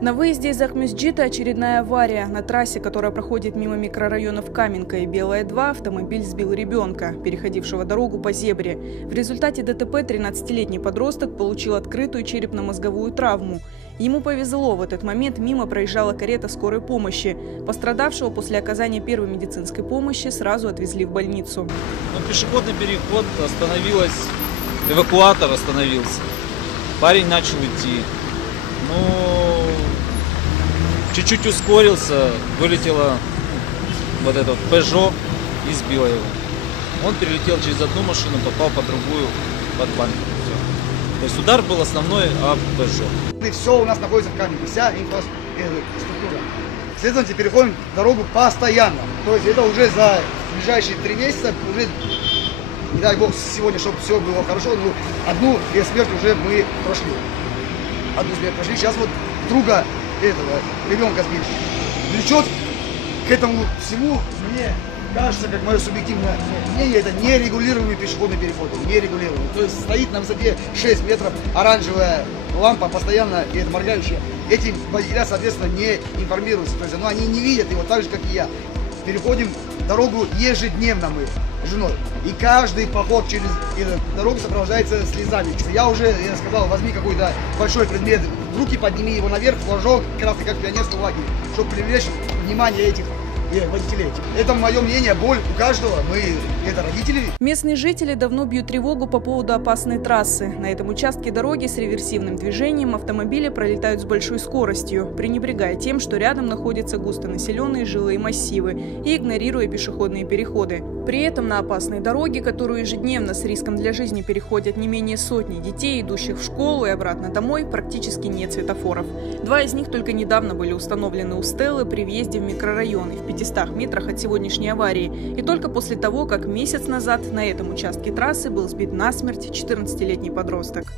На выезде из Ахмесджита очередная авария. На трассе, которая проходит мимо микрорайонов Каменка и Белая 2, автомобиль сбил ребенка, переходившего дорогу по зебре. В результате ДТП 13-летний подросток получил открытую черепно-мозговую травму. Ему повезло, в этот момент мимо проезжала карета скорой помощи. Пострадавшего после оказания первой медицинской помощи сразу отвезли в больницу. Пешеходный переход остановилась, эвакуатор остановился. Парень начал идти. Чуть-чуть ускорился, вылетела вот этот Peugeot и сбила его. Он перелетел через одну машину, попал под другую, под бампер. То есть удар был основной об Peugeot. И все у нас находится в Каменке, вся инфраструктура. Следовательно, переходим дорогу постоянно. То есть это уже за ближайшие 3 месяца, уже, не дай бог, сегодня, чтобы все было хорошо, но одну смерть уже мы прошли. Одну смерть прошли, сейчас вот друга этого ребенка сбили. Влечет к этому всему, мне кажется, как мое субъективное мнение, это нерегулируемый пешеходный переход. Нерегулируемый. То есть стоит на высоте 6 метров оранжевая лампа, постоянно и это моргающая. Эти водителя, соответственно, не информируются. То есть они не видят его так же, как и я. Переходим дорогу ежедневно мы с женой. И каждый поход через эту дорогу сопровождается слезами. Я сказал, возьми какой-то большой предмет, в руки подними его наверх, флажок, красный как пионерского лагеря, чтобы привлечь внимание этих водителей. Это мое мнение, боль у каждого, мы это родители. Местные жители давно бьют тревогу по поводу опасной трассы. На этом участке дороги с реверсивным движением автомобили пролетают с большой скоростью, пренебрегая тем, что рядом находятся густонаселенные жилые массивы и игнорируя пешеходные переходы. При этом на опасной дороге, которую ежедневно с риском для жизни переходят не менее сотни детей, идущих в школу и обратно домой, практически нет светофоров. 2 из них только недавно были установлены у Стеллы при въезде в микрорайоны в 500 метрах от сегодняшней аварии. И только после того, как месяц назад на этом участке трассы был сбит насмерть 14-летний подросток.